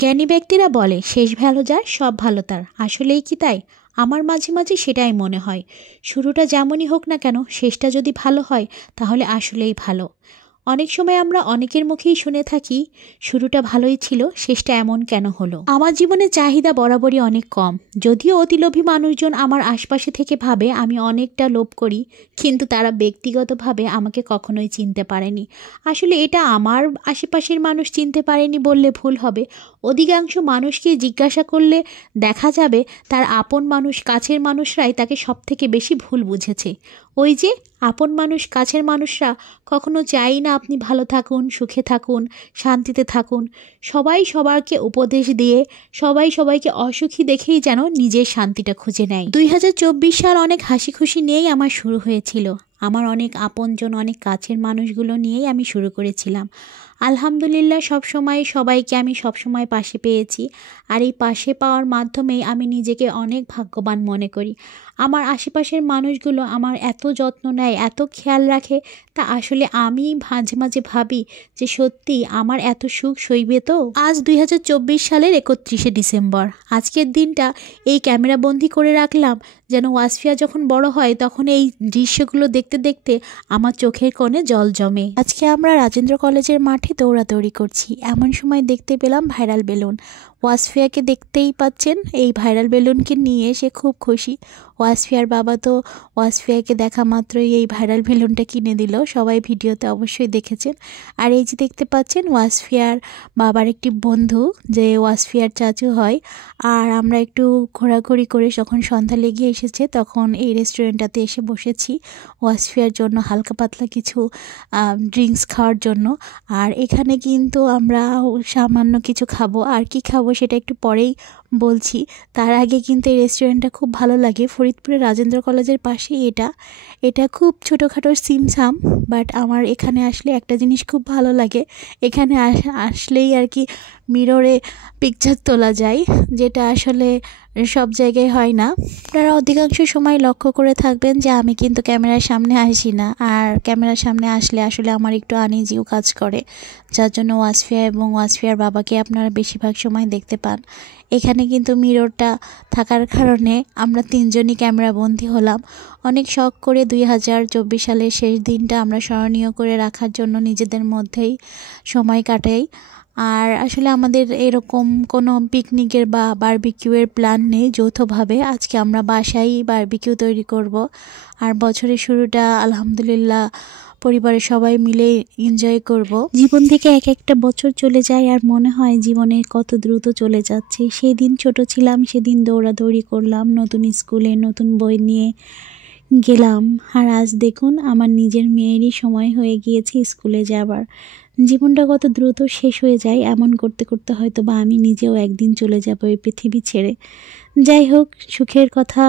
জ্ঞানী ব্যক্তিরা বলে শেষ ভালো যার সব ভালো তার। আসলেই কি তাই? আমার মাঝে মাঝে সেটাই মনে হয়। শুরুটা যেমনই হোক না কেন, শেষটা যদি ভালো হয় তাহলে আসলেই ভালো। অনেক সময় আমরা অনেকের মুখেই শুনে থাকি শুরুটা ভালোই ছিল, শেষটা এমন কেন হলো। আমার জীবনে চাহিদা বরাবরই অনেক কম। যদিও অতিলোভী মানুষজন আমার আশপাশে থেকে ভাবে আমি অনেকটা লোভ করি, কিন্তু তারা ব্যক্তিগতভাবে আমাকে কখনোই চিনতে পারেনি। আসলে এটা আমার আশেপাশের মানুষ চিনতে পারেনি বললে ভুল হবে। অধিকাংশ মানুষকে জিজ্ঞাসা করলে দেখা যাবে তার আপন মানুষ, কাছের মানুষরাই তাকে সবথেকে বেশি ভুল বুঝেছে। ওই যে আপন মানুষ, কাছের মানুষরা কখনো চাই না আপনি ভালো থাকুন, সুখে থাকুন, শান্তিতে থাকুন। সবাই সবাইকে উপদেশ দিয়ে, সবাই সবাইকে অসুখী দেখেই যেন নিজের শান্তিটা খুঁজে নেয়। 2024 সাল অনেক হাসি খুশি নিয়েই আমার শুরু হয়েছিল। আমার অনেক আপনজন, অনেক কাছের মানুষগুলো নিয়েই আমি শুরু করেছিলাম। আলহামদুলিল্লাহ সবসময় সবাইকে আমি সবসময় পাশে পেয়েছি। আর এই পাশে পাওয়ার মাধ্যমেই আমি নিজেকে অনেক ভাগ্যবান মনে করি। আমার আশেপাশের মানুষগুলো আমার এত যত্ন নেয়, এত খেয়াল রাখে, তা আসলে আমি মাঝে মাঝে ভাবি যে সত্যি আমার এত সুখ সইবে তো। আজ 2024 সালের 31শে ডিসেম্বর। আজকের দিনটা এই ক্যামেরাবন্দি করে রাখলাম যেন ওয়াসফিয়া যখন বড় হয় তখন এই দৃশ্যগুলো দেখতে দেখতে আমার চোখের কোণে জল জমে। আজকে আমরা রাজেন্দ্র কলেজের মাঠে দৌড়াদৌড়ি করছি, এমন সময় দেখতে পেলাম ভাইরাল বেলুন। ওয়াসফিয়াকে দেখতেই পাচ্ছেন, এই ভাইরাল বেলুনকে নিয়ে সে খুব খুশি। ওয়াসফিয়ার বাবা তো ওয়াসফিয়াকে দেখা মাত্রই এই ভাইরাল বেলুনটা কিনে দিল, সবাই ভিডিওতে অবশ্যই দেখেছেন। আর এই যে দেখতে পাচ্ছেন ওয়াসফিয়ার বাবার একটি বন্ধু, যে ওয়াসফিয়ার চাচু হয়। আর আমরা একটু ঘোরাঘুরি করে যখন সন্ধ্যা লেগে এসেছে তখন এই রেস্টুরেন্টটাতে এসে বসেছি ওয়াসফিয়ার জন্য হালকা পাতলা কিছু ড্রিঙ্কস খাওয়ার জন্য। আর এখানে কিন্তু আমরা সামান্য কিছু খাবো, আর কি খাবো সেটা একটু পরেই বলছি। তার আগে কিন্তু এই রেস্টুরেন্টটা খুব ভালো লাগে, ফরিদপুরের রাজেন্দ্র কলেজের পাশেই এটা খুব ছোটোখাটো সিমসাম, বাট আমার এখানে আসলে একটা জিনিস খুব ভালো লাগে। এখানে আসলেই আর কি মিররে পিকচার তোলা যায়, যেটা আসলে সব জায়গায় হয় না। আপনারা অধিকাংশ সময় লক্ষ্য করে থাকবেন যে আমি কিন্তু ক্যামেরার সামনে আসি না, আর ক্যামেরার সামনে আসলে আসলে আমার একটু আনইজিও কাজ করে, যার জন্য ওয়াসফিয়া এবং ওয়াসফিয়ার বাবাকে আপনারা বেশিরভাগ সময় দেখতে পান। এখানে কিন্তু মিররটা থাকার কারণে আমরা তিনজনই ক্যামেরাবন্দি হলাম। অনেক শখ করে 2024 সালের শেষ দিনটা আমরা স্মরণীয় করে রাখার জন্য নিজেদের মধ্যেই সময় কাটাই। আর আসলে আমাদের এরকম কোনো পিকনিকের বা বারবিকিউয়ের প্ল্যান নেই যৌথভাবে। আজকে আমরা বাসায় বারবিকিউ তৈরি করব। আর বছরের শুরুটা আলহামদুলিল্লাহ পরিবারের সবাই মিলে এনজয় করব। জীবন থেকে এক একটা বছর চলে যায় আর মনে হয় জীবনে কত দ্রুত চলে যাচ্ছে। সেদিন ছোট ছিলাম, সেদিন দৌড়াদৌড়ি করলাম, নতুন স্কুলে নতুন বই নিয়ে গেলাম। আর আজ দেখুন আমার নিজের মেয়েরই সময় হয়ে গিয়েছে স্কুলে যাবার। জীবনটা কত দ্রুত শেষ হয়ে যায়, এমন করতে করতে হয়তো বা আমি নিজেও একদিন চলে যাব এই পৃথিবী ছেড়ে। যাই হোক, সুখের কথা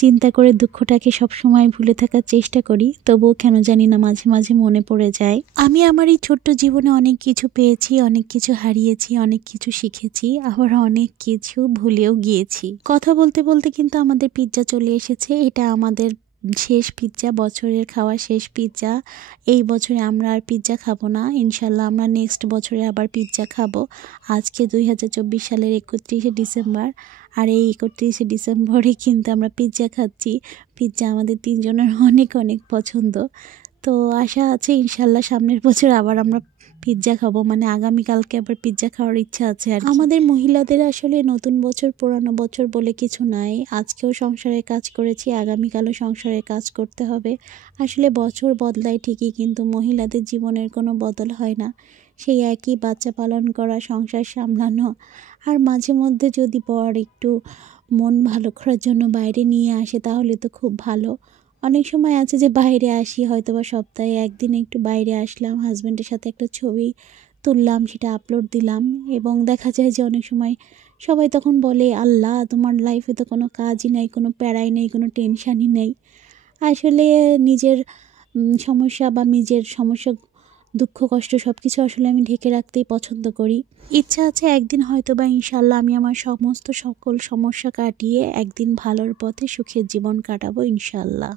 চিন্তা করে দুঃখটাকে সবসময় ভুলে থাকার চেষ্টা করি, তবুও কেন জানি না মাঝে মাঝে মনে পড়ে যায়। আমি আমার এই ছোট্ট জীবনে অনেক কিছু পেয়েছি, অনেক কিছু হারিয়েছি, অনেক কিছু শিখেছি, আবার অনেক কিছু ভুলেও গিয়েছি। কথা বলতে বলতে কিন্তু আমাদের পিৎজা চলে এসেছে। এটা আমাদের শেষ পিৎজা, বছরের খাওয়া শেষ পিৎজা। এই বছরে আমরা আর পিৎজা খাবো না, ইনশাল্লাহ আমরা নেক্সট বছরে আবার পিৎজা খাবো। আজকে 2024 সালের 31শে ডিসেম্বর, আর এই 31শে ডিসেম্বরে কিন্তু আমরা পিৎজা খাচ্ছি। পিৎজা আমাদের তিনজনের অনেক অনেক পছন্দ। তো আশা আছে ইনশাল্লাহ সামনের বছর আবার আমরা পিৎজা খাবো, মানে আগামীকালকে আবার পিৎজা খাওয়ার ইচ্ছা আছে। আর আমাদের মহিলাদের আসলে নতুন বছর পুরানো বছর বলে কিছু নাই। আজকেও সংসারের কাজ করেছি, আগামীকালও সংসারের কাজ করতে হবে। আসলে বছর বদলায় ঠিকই, কিন্তু মহিলাদের জীবনের কোনো বদল হয় না। সেই একই বাচ্চা পালন করা, সংসার সামলানো, আর মাঝে মধ্যে যদি বর একটু মন ভালো করার জন্য বাইরে নিয়ে আসে তাহলে তো খুব ভালো। অনেক সময় আছে যে বাইরে আসি, হয়তো বা সপ্তাহে একদিন একটু বাইরে আসলাম, হাজব্যান্ডের সাথে একটা ছবি তুললাম, সেটা আপলোড দিলাম, এবং দেখা যায় যে অনেক সময় সবাই তখন বলে আল্লাহ তোমার লাইফে তো কোনো কাজই নেই, কোনো প্যারাই নেই, কোনো টেনশানই নেই। আসলে নিজের সমস্যা বা নিজের সমস্যা, দুঃখ কষ্ট সব কিছু আসলে আমি ঢেকে রাখতেই পছন্দ করি। ইচ্ছা আছে একদিন হয়তো বা ইনশাল্লাহ আমি আমার সকল সমস্যা কাটিয়ে একদিন ভালোর পথে সুখের জীবন কাটাবো ইনশাল্লাহ।